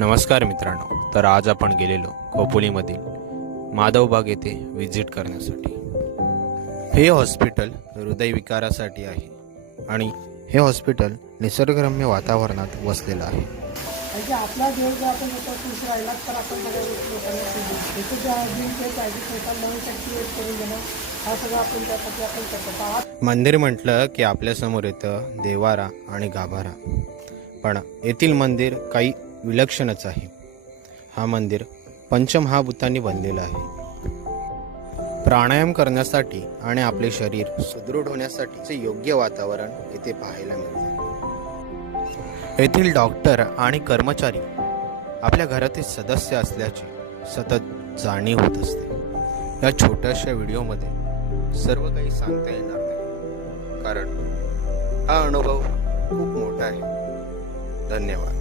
नमस्कार मित्रांनो, तर आज आपण गेलेलो खोपोलीमधील माधवबाग येथे व्हिजिट करण्यासाठी। हे हॉस्पिटल हृदयविकारासाठी आहे आणि हे हॉस्पिटल निसर्गरम्य वातावरणात वसलेलं आहे। म्हणजे आपला देव जर आपण त्याच्यावर खुश राहिला तर आपण सगळ्या लोकांना इथं ज्या दिनचे काळजी नवीन शक्ती करून देणं हा सगळं आपण त्यासाठी आपण करतो। मंदिर म्हटलं की आपल्यासमोर येतं देवारा आणि गाभारा, पण येथील मंदिर काही विलक्षणच आहे। हा मंदिर पंचमहाभूतांनी बनलेलं आहे। प्राणायाम करण्यासाठी आणि आपले शरीर सुदृढ होण्यासाठीचे योग्य वातावरण येथे पाहायला मिळते। येथील डॉक्टर आणि कर्मचारी आपल्या घरातील सदस्य असल्याची सतत जाणीव होत असते। या छोट्याशा व्हिडिओमध्ये सर्व काही सांगता येणार नाही, कारण हा अनुभव खूप मोठा आहे। धन्यवाद।